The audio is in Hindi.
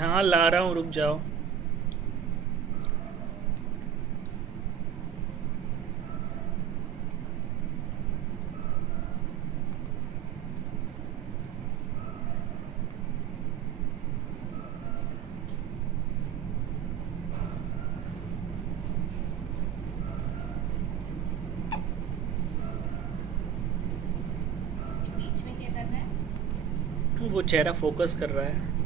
हाँ ला रहा हूँ, रुक जाओ। ये बीच में क्या करना है? वो चेहरा फोकस कर रहा है।